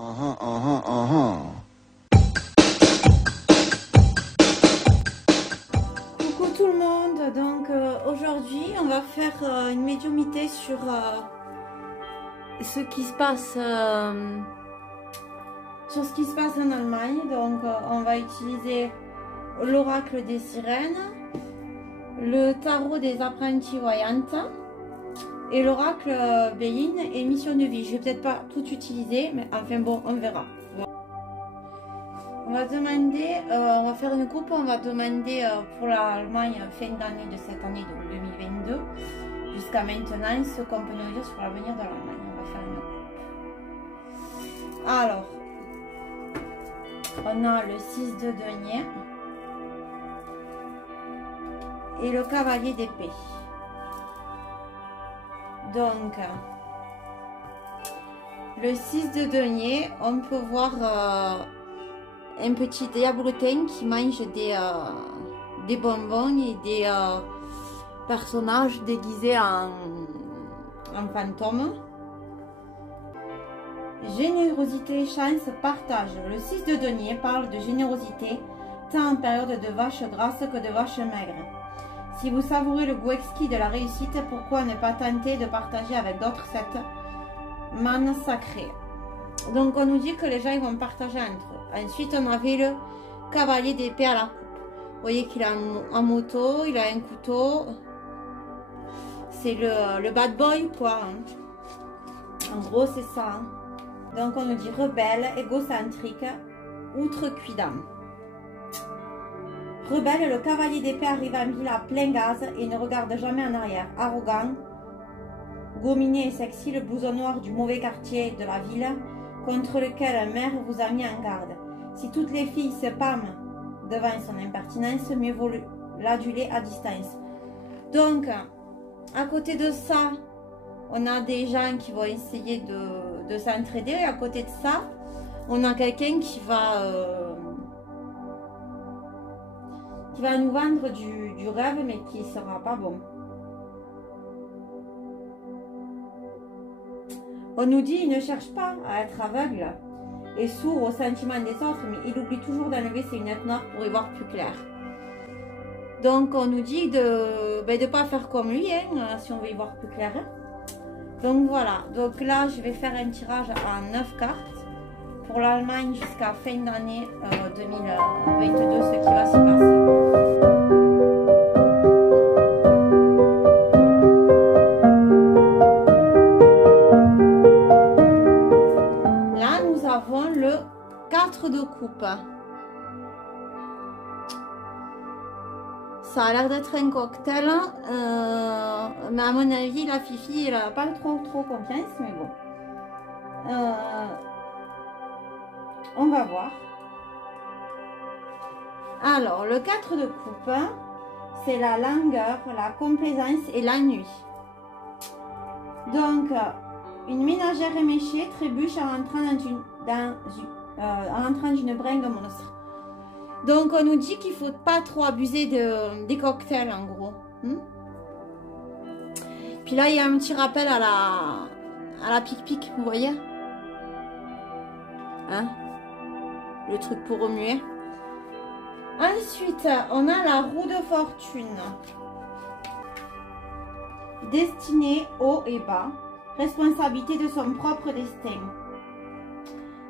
Coucou tout le monde, donc aujourd'hui on va faire une médiumnité sur ce qui se passe en Allemagne. Donc on va utiliser l'oracle des sirènes, le tarot des apprentis voyantes et l'oracle Béline et mission de vie. Je vais peut-être pas tout utiliser, mais enfin bon, on verra. On va demander, on va faire une coupe, on va demander pour l'Allemagne fin d'année de cette année, donc 2022, jusqu'à maintenant, ce qu'on peut nous dire sur l'avenir de l'Allemagne. On va faire une coupe. Alors, on a le 6 de denier et le cavalier d'épée. Donc, le 6 de denier, on peut voir un petit diablotin qui mange des bonbons et des personnages déguisés en fantômes. Générosité, chance, partage. Le 6 de denier parle de générosité, tant en période de vache grasse que de vache maigre. Si vous savourez le goût exquis de la réussite, pourquoi ne pas tenter de partager avec d'autres cette manne sacrée? Donc on nous dit que les gens ils vont partager entre eux. Ensuite on avait le cavalier d'épée à la coupe. Vous voyez qu'il a un moto, il a un couteau. C'est le bad boy quoi. En gros c'est ça. Donc on nous dit rebelle, égocentrique, outrecuidant. Rebelle, le cavalier d'épée arrive en ville à plein gaz et ne regarde jamais en arrière. Arrogant, gominé et sexy, le blouson noir du mauvais quartier de la ville contre lequel la mère vous a mis en garde. Si toutes les filles se pâment devant son impertinence, mieux vaut l'aduler à distance. Donc, à côté de ça, on a des gens qui vont essayer de s'entraider. Et à côté de ça, on a quelqu'un qui va nous vendre du rêve, mais qui ne sera pas bon. On nous dit, il ne cherche pas à être aveugle et sourd aux sentiments des autres, mais il oublie toujours d'enlever ses lunettes noires pour y voir plus clair. Donc on nous dit de ne pas faire comme lui, hein, si on veut y voir plus clair. Hein. Donc voilà, donc là je vais faire un tirage à 9 cartes pour l'Allemagne jusqu'à fin d'année 2022, ce qui va s'y passer. Le 4 de coupe. Ça a l'air d'être un cocktail, mais à mon avis la Fifi elle n'a pas trop confiance, mais bon. On va voir. Alors le 4 de coupe, c'est la langueur, la complaisance et la nuit. Donc une ménagère éméchée trébuche en entrant d'une bringue monstre. Donc on nous dit qu'il ne faut pas trop abuser des cocktails en gros. Puis là il y a un petit rappel à la pic-pic, vous voyez hein, le truc pour remuer. Ensuite on a la roue de fortune. Destinée haut et bas. Responsabilité de son propre destin.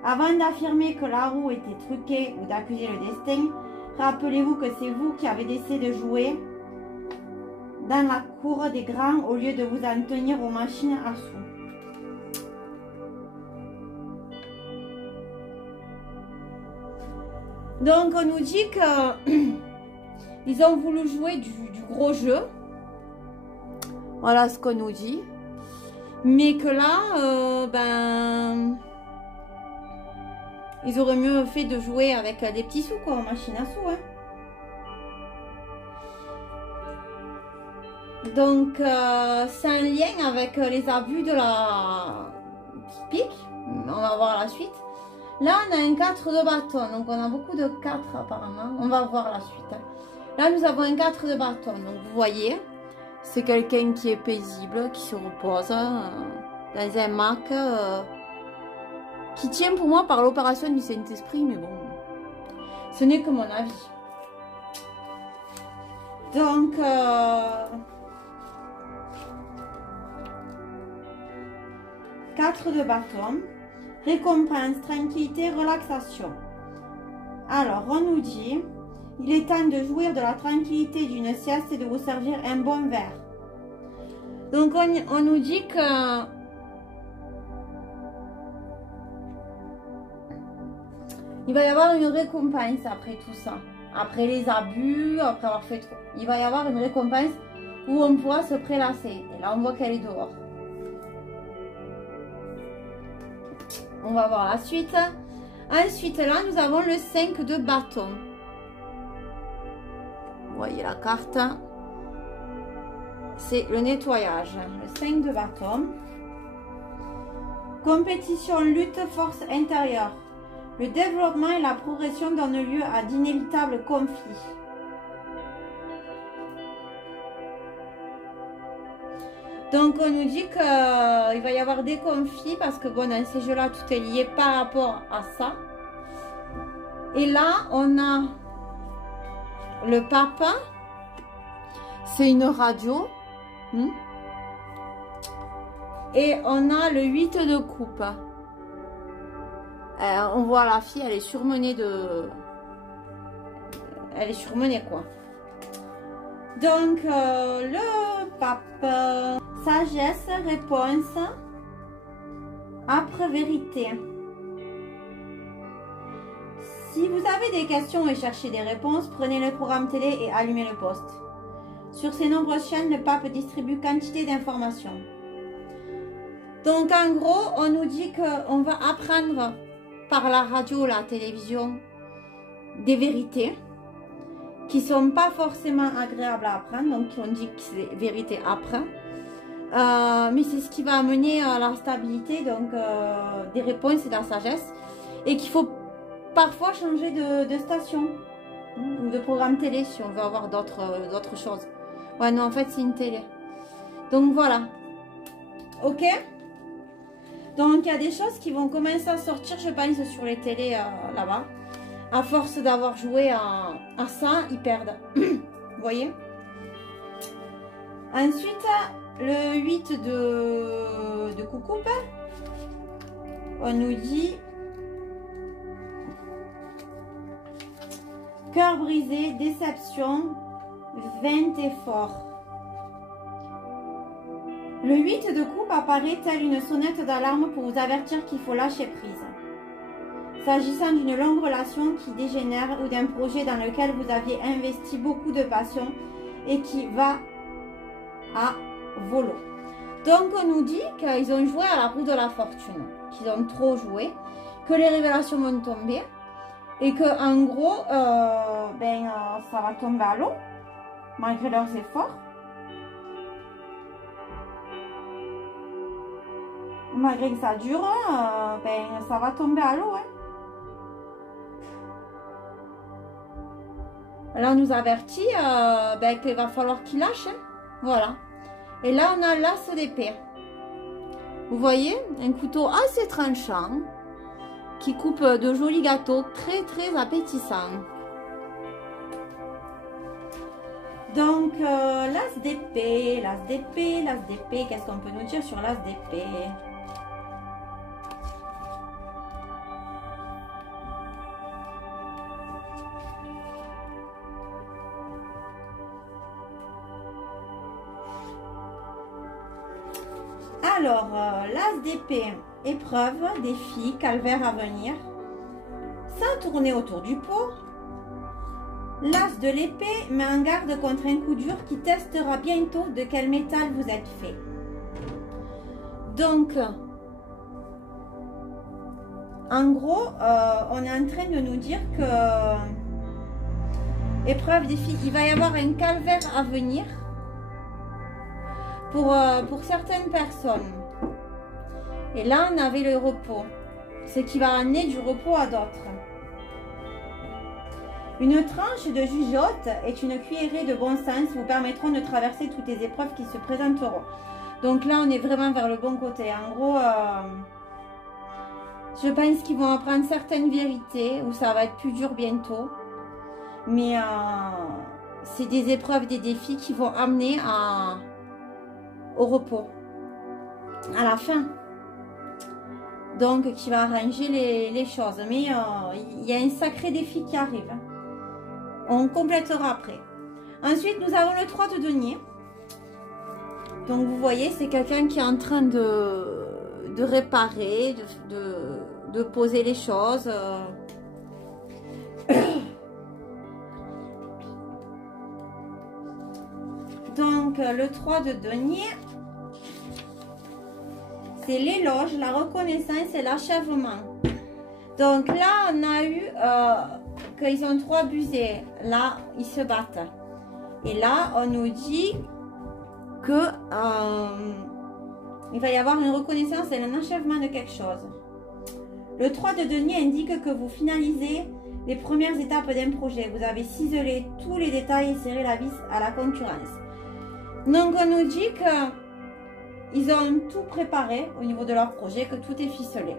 Avant d'affirmer que la roue était truquée ou d'accuser le destin, rappelez-vous que c'est vous qui avez décidé de jouer dans la cour des grands au lieu de vous en tenir aux machines à sous. Donc on nous dit que ils ont voulu jouer du gros jeu. Voilà ce qu'on nous dit. Mais que là, ils auraient mieux fait de jouer avec des petits sous, quoi, en machine à sous. Hein. Donc, c'est un lien avec les abus de la pic. On va voir la suite. Là, on a un 4 de bâton. Donc, on a beaucoup de 4 apparemment. On va voir la suite. Hein. Là, nous avons un 4 de bâton. Donc, vous voyez, c'est quelqu'un qui est paisible, qui se repose dans un Mac qui tient pour moi par l'opération du Saint-Esprit, mais bon, ce n'est que mon avis. Donc, 4 de bâton, récompense, tranquillité, relaxation. Alors, on nous dit, il est temps de jouir de la tranquillité d'une sieste et de vous servir un bon verre. Donc, on nous dit que il va y avoir une récompense après tout ça. Après les abus, après avoir fait trop. Il va y avoir une récompense où on pourra se prélasser. Et là, on voit qu'elle est dehors. On va voir la suite. Ensuite, là, nous avons le 5 de bâton. Vous voyez la carte. C'est le nettoyage. Le 5 de bâton. Compétition, lutte, force intérieure. Le développement et la progression donnent lieu à d'inévitables conflits. Donc on nous dit qu'il va y avoir des conflits parce que bon, dans ces jeux-là, tout est lié par rapport à ça. Et là, on a le papa. C'est une radio. Et on a le 8 de coupe. On voit la fille, elle est surmenée de... Elle est surmenée, quoi. Donc, le pape. Sagesse, réponse. Âpre vérité. Si vous avez des questions et cherchez des réponses, prenez le programme télé et allumez le poste. Sur ces nombreuses chaînes, le pape distribue quantité d'informations. Donc, en gros, on nous dit qu'on va apprendre par la radio, la télévision, des vérités qui sont pas forcément agréables à apprendre, donc on dit que c'est des vérités âpres, mais c'est ce qui va amener à la stabilité, donc des réponses et de la sagesse, et qu'il faut parfois changer de station ou de programme télé si on veut avoir d'autres choses. Ouais, non, en fait c'est une télé. Donc voilà, ok. Donc, il y a des choses qui vont commencer à sortir, je pense, sur les télés là-bas. À force d'avoir joué à ça, ils perdent. Vous voyez? Ensuite, le 8 de coucoupe. On nous dit cœur brisé, déception, vain effort. Le 8 de coupe apparaît tel une sonnette d'alarme pour vous avertir qu'il faut lâcher prise. S'agissant d'une longue relation qui dégénère ou d'un projet dans lequel vous aviez investi beaucoup de passion et qui va à volo. Donc on nous dit qu'ils ont joué à la roue de la fortune, qu'ils ont trop joué, que les révélations vont tomber et que en gros, ça va tomber à l'eau malgré leurs efforts. Malgré que ça dure, ça va tomber à l'eau. Hein. Là, on nous avertit qu'il va falloir qu'il lâche. Hein. Voilà. Et là, on a l'as d'épée. Vous voyez, un couteau assez tranchant qui coupe de jolis gâteaux très très appétissants. Donc, l'as d'épée, l'as d'épée, l'as d'épée. Qu'est-ce qu'on peut nous dire sur l'as d'épée ? Alors, l'as d'épée, épreuve, défi, calvaire à venir, sans tourner autour du pot. L'as de l'épée met en garde contre un coup dur qui testera bientôt de quel métal vous êtes fait. Donc, en gros, on est en train de nous dire que épreuve, défi, il va y avoir un calvaire à venir. Pour certaines personnes. Et là, on avait le repos. Ce qui va amener du repos à d'autres. Une tranche de jugeote est une cuillerée de bon sens vous permettront de traverser toutes les épreuves qui se présenteront. Donc là, on est vraiment vers le bon côté. En gros, Je pense qu'ils vont apprendre certaines vérités, ou ça va être plus dur bientôt. Mais c'est des épreuves, des défis qui vont amener au repos, à la fin. Donc, qui va arranger les choses. Mais il y a un sacré défi qui arrive. On complétera après. Ensuite, nous avons le 3 de denier. Donc, vous voyez, c'est quelqu'un qui est en train de réparer, de poser les choses. Donc, le 3 de denier, c'est l'éloge, la reconnaissance et l'achèvement. Donc là, on a eu qu'ils ont trop abusé. Là, ils se battent. Et là, on nous dit que il va y avoir une reconnaissance et un achèvement de quelque chose. Le 3 de denier indique que vous finalisez les premières étapes d'un projet. Vous avez ciselé tous les détails et serré la vis à la concurrence. Donc, on nous dit qu'ils ont tout préparé au niveau de leur projet, que tout est ficelé.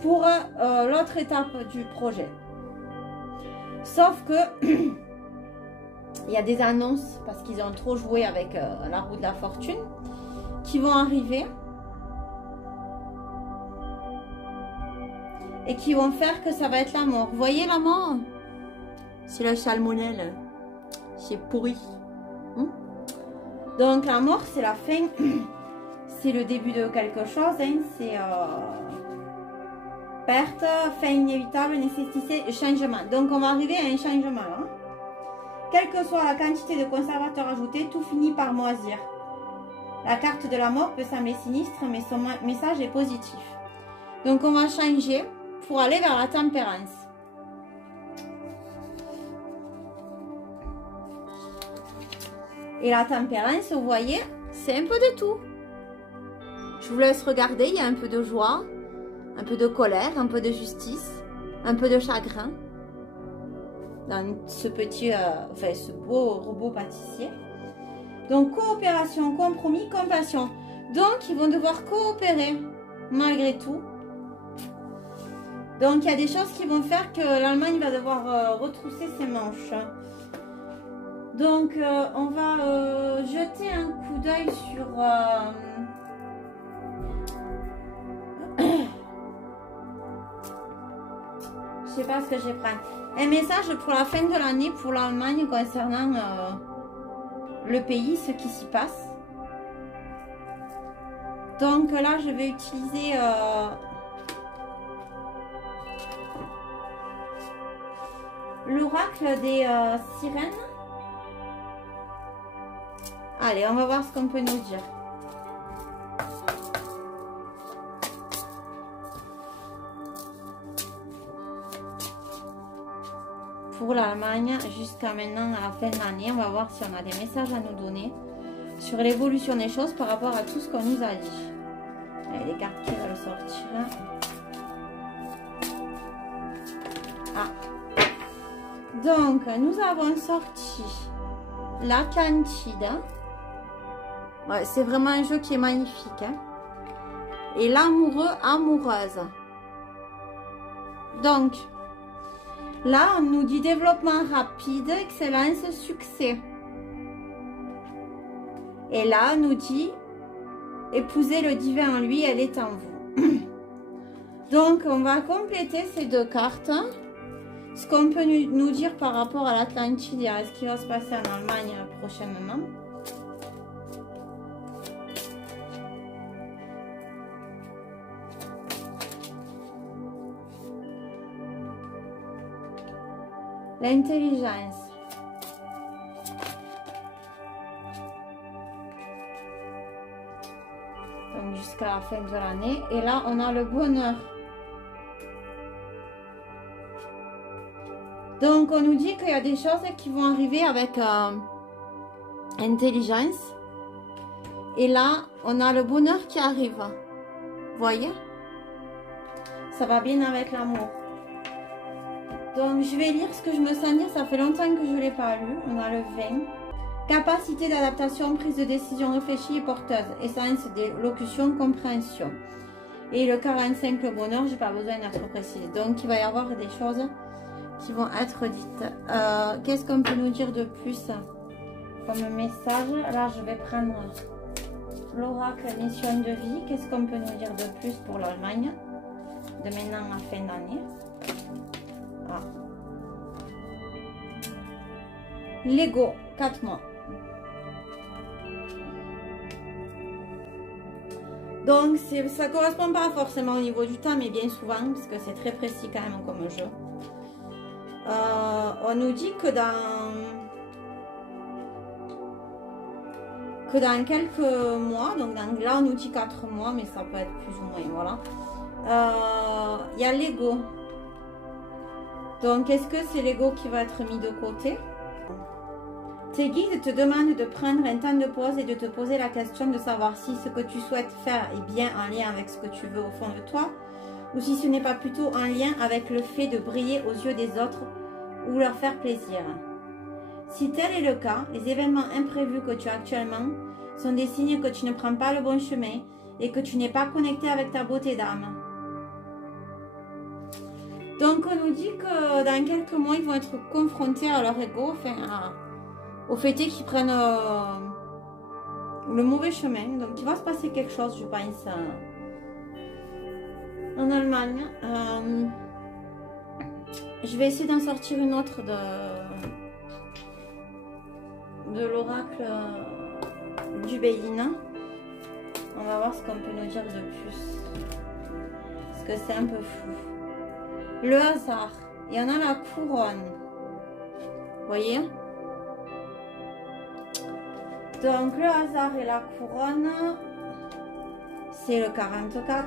Pour l'autre étape du projet. Sauf que il y a des annonces, parce qu'ils ont trop joué avec la roue de la fortune, qui vont arriver et qui vont faire que ça va être la mort. Vous voyez la mort? C'est le salmonelle. C'est pourri. Donc la mort, c'est la fin. C'est le début de quelque chose. Hein. C'est perte, fin inévitable, nécessité, changement. Donc on va arriver à un changement. Hein. Quelle que soit la quantité de conservateurs ajoutés, tout finit par moisir. La carte de la mort peut sembler sinistre, mais son message est positif. Donc on va changer pour aller vers la tempérance. Et la tempérance, vous voyez, c'est un peu de tout. Je vous laisse regarder, il y a un peu de joie, un peu de colère, un peu de justice, un peu de chagrin. Dans ce petit, ce beau robot pâtissier. Donc, coopération, compromis, compassion. Donc, ils vont devoir coopérer, malgré tout. Donc, il y a des choses qui vont faire que l'Allemagne va devoir retrousser ses manches. Donc, on va jeter un coup d'œil sur... je sais pas ce que je vais prendre. Un message pour la fin de l'année pour l'Allemagne concernant le pays, ce qui s'y passe. Donc là, je vais utiliser... l'oracle des sirènes. Allez, on va voir ce qu'on peut nous dire. Pour l'Allemagne, jusqu'à maintenant, à la fin de l'année, on va voir si on a des messages à nous donner sur l'évolution des choses par rapport à tout ce qu'on nous a dit. Allez, les cartes qui veulent sortir. Ah. Donc, nous avons sorti l'Atlantide. Ouais, c'est vraiment un jeu qui est magnifique. Hein. Et l'amoureux, amoureuse. Donc, là, on nous dit développement rapide, excellence, succès. Et là, on nous dit épousez le divin en lui, elle est en vous. Donc, on va compléter ces deux cartes. Ce qu'on peut nous dire par rapport à l'Atlantide et à ce qui va se passer en Allemagne prochainement. L'intelligence. Donc jusqu'à la fin de l'année. Et là, on a le bonheur. Donc, on nous dit qu'il y a des choses qui vont arriver avec intelligence. Et là, on a le bonheur qui arrive. Vous voyez? Ça va bien avec l'amour. Donc, je vais lire ce que je me sens dire. Ça fait longtemps que je ne l'ai pas lu. On a le 20. Capacité d'adaptation, prise de décision réfléchie et porteuse. Essence d'élocution, compréhension. Et le 45, le bonheur, j'ai pas besoin d'être précise. Donc, il va y avoir des choses qui vont être dites. Qu'est-ce qu'on peut nous dire de plus comme message? Là, je vais prendre l'oracle mission de vie. Qu'est-ce qu'on peut nous dire de plus pour l'Allemagne de maintenant à fin d'année? Ah. L'ego, 4 mois. Donc, ça ne correspond pas forcément au niveau du temps, mais bien souvent, parce que c'est très précis quand même comme jeu. On nous dit que dans quelques mois, donc là on nous dit 4 mois, mais ça peut être plus ou moins, voilà. Il y a l'ego. Donc, est-ce que c'est l'ego qui va être mis de côté? Tes guides te demandent de prendre un temps de pause et de te poser la question de savoir si ce que tu souhaites faire est bien en lien avec ce que tu veux au fond de toi, ou si ce n'est pas plutôt en lien avec le fait de briller aux yeux des autres ou leur faire plaisir. Si tel est le cas, les événements imprévus que tu as actuellement sont des signes que tu ne prends pas le bon chemin et que tu n'es pas connecté avec ta beauté d'âme. Donc on nous dit que dans quelques mois, ils vont être confrontés à leur ego, enfin au fait qu'ils prennent le mauvais chemin. Donc il va se passer quelque chose, je pense, en Allemagne. Je vais essayer d'en sortir une autre de l'oracle du Béline. On va voir ce qu'on peut nous dire de plus. Parce que c'est un peu flou. Le hasard. Il y en a la couronne. Vous voyez? Donc le hasard et la couronne, c'est le 44.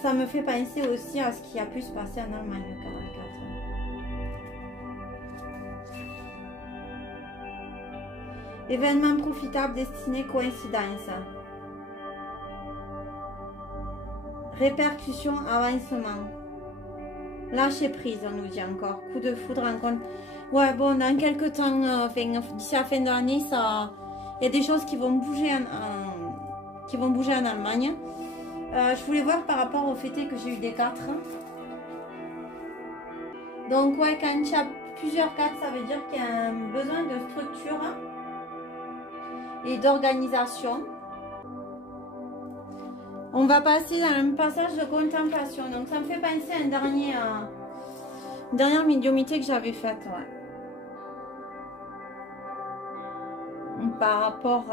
Ça me fait penser aussi à ce qui a pu se passer en Allemagne, le 44. Événement profitable, destiné, coïncidence. Répercussion, avancement. Lâcher prise, on nous dit encore. Coup de foudre, rencontre. Ouais, bon, dans quelques temps, d'ici la fin de l'année, il y a des choses qui vont bouger en Allemagne. Je voulais voir par rapport au fait que j'ai eu des 4. Donc, ouais, quand il y a plusieurs 4, ça veut dire qu'il y a un besoin de structure et d'organisation. On va passer dans un passage de contemplation. Donc, ça me fait penser à une dernière médiumnité que j'avais faite. Ouais. Par rapport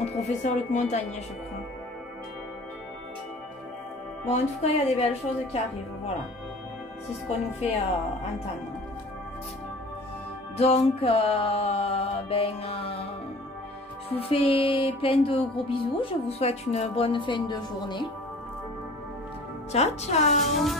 au professeur Luc Montagnier, je crois. Bon, en tout cas, il y a des belles choses qui arrivent. Voilà. C'est ce qu'on nous fait entendre. Donc, je vous fais plein de gros bisous. Je vous souhaite une bonne fin de journée. Ciao, ciao!